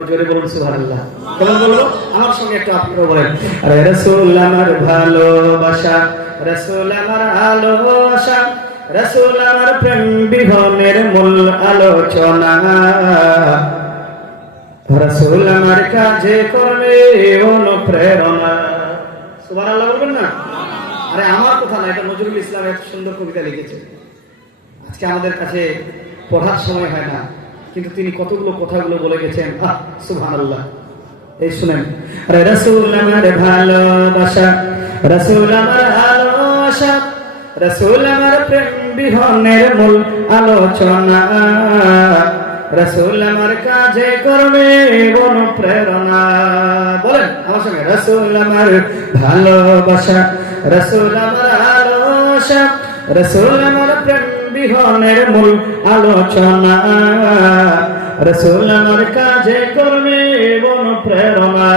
জোরে বলুন সুবহানাল্লাহ। কেমন বলবো? আমার সঙ্গে একটু আপনারা বলেন, আরে রাসূল আমার ভালোবাসা, রাসূল আমার ভালোবাসা, রাসূল আমার প্রেম বিহনের মূল আলোচনা, রাসূল আমার কাজে কর্মে অনুপ্রেরণা। সুবহানাল্লাহ বলবেন না? আরে আমার কথা না, এটা নজরুল ইসলাম এক সুন্দর কবিতা লিখেছে। আজকে আমাদের কাছে পড়ার সময় হয় না, কিন্তু তিনি কতগুলো কথাগুলো বলে গেছেন। সুবহানাল্লাহ। এই শুনেন, আরে রাসূল আমার ভালোবাসা, রাসূল আমার ভালোবাসা, রাসূল আমার প্রেম বিহনের মূল আলোচনা, রাসূল আমার কাজে কর্মে অনুপ্রেরণা। বলেন আমার সঙ্গে, রাসূল আমার ভালোবাসা, রাসূল আমার ভালোবাসা, রাসূল আমার প্রেম বিহনের মূল আলোচনা, রাসূল আমার কাজে কর্মে অনুপ্রেরণা।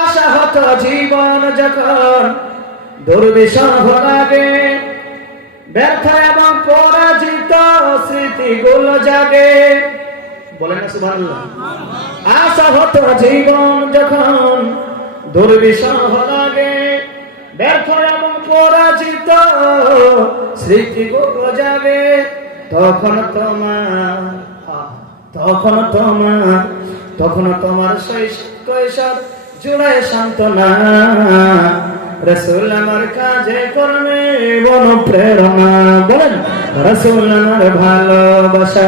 আশাহত জীবন যখন দুর্বিষহ লাগে, ব্যর্থ এবং পরাজিত স্মৃতিগুলো জাগে। বলেন না সুবহানাল্লাহ। আশাহত জীবন যখন দুর্বিষহ লাগে, ব্যর্থ এবং পরাজিত স্মৃতিগুলো জাগে, তখন তোমার শৈশব কৈশোর জুড়ে সান্ত্বনা, রাসূল আমার কাজে কর্মে অনুপ্রেরণা। বলেন, রাসূল আমার ভালোবাসা,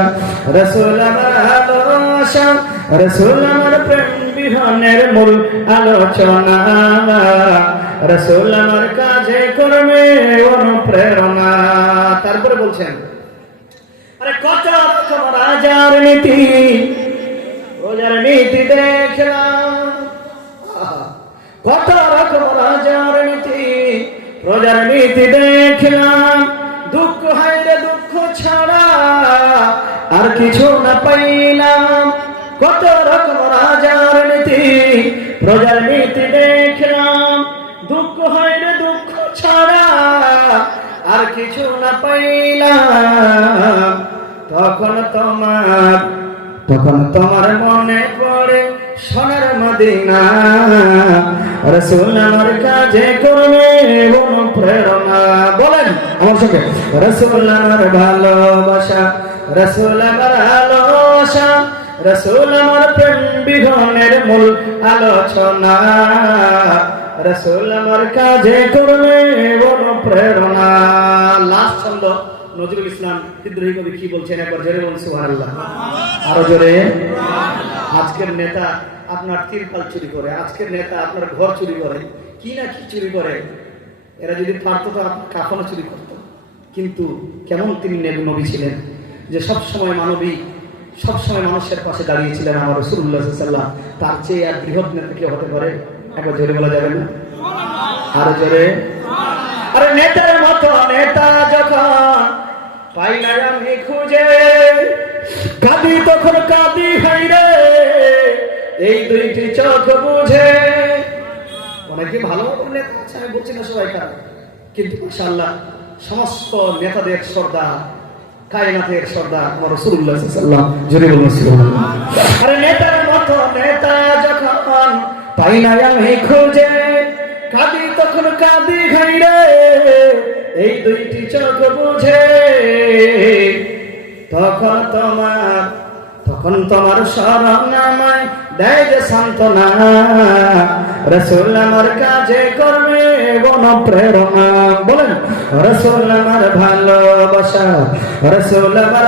রাসূল আমার ভালোবাসা, রাসূল আমার প্রেম বিহনের মূল আলোচনা, রাসূল আমার কাজে কর্মে অনুপ্রেরণা। তারপরে বলছেন, আরে কত রকম রাজার নীতি, প্রজার নীতি দেখলাম, কত রকম রাজার নীতি, প্রজার নীতি দেখলাম, দুঃখ হায়রে দুঃখ ছাড়া আর কিছু না পাইলাম। কত রকম রাজার নীতি, প্রজার নীতি দেখলাম, দুঃখ হায়রে দুঃখ ছাড়া আর কিছু না পাইলাম। তখন তোমার মনে পড়ে সোনার মদিনা, রাসূল আমার কাজে কর্মে অনুপ্রেরণা। বলেন আমার সঙ্গে, রাসূল আমার ভালোবাসা, রাসূল আমার ভালোবাসা, রাসূল আমার প্রেম বিহনের মূল আলোচনা, রাসূল আমার কাজে কর্মে অনুপ্রেরণা। লাস্ট ছন্দ নজরুল ইসলাম বিদ্রোহী কবি কি বলছেন, একবার জোরে বলুন সুবহানাল্লাহ। আরো জোরে। আজকের নেতা আপনার তিরপাল চুরি করে, আজকের নেতা আপনার ঘর চুরি করে, কি না কি চুরি করে। এরা যদি পারতো তো কাফনও চুরি করত। কিন্তু কেমন তিনি নবী ছিলেন, যে সবসময় মানবিক, সবসময় মানুষের পাশে দাঁড়িয়েছিলেন আমার রাসূলুল্লাহ সাল্লাল্লাহু আলাইহি ওয়াসাল্লাম। তার চেয়ে আর বৃহৎ নেতা কি হতে পারে? একবার জোরে বলা যাবে না? আরো জোরে। আরে নেতার মতো নেতা যখন পাই না আমি খুঁজে, কাঁদি তখন কাঁদি হাইরে এই দুইটি চোখ বুঝে। অনেকে ভালো নেতা আছে, আমি বলছি না সবাই খারাপ, কিন্তু মাশাআল্লাহ সমস্ত নেতাদের সর্দার, কায়নাতের সর্দার আমার রাসূলুল্লাহ সাল্লাল্লাহু আলাইহি ওয়াসাল্লাম। জোরে বলুন সুবহানাল্লাহ। আরে নেতার মতো নেতা যখন পাই না আমি খুঁজে, কাঁদি তখন কাঁদি হাইরে এই দুইটি চোখ বুঝে। তখন তোমার শরণ আমায় দেয় যে সান্ত্বনা, রাসূল আমার কাজে কর্মে অনুপ্রেরণা। বলেন, রাসূল আমার ভালোবাসা, রাসূল আমার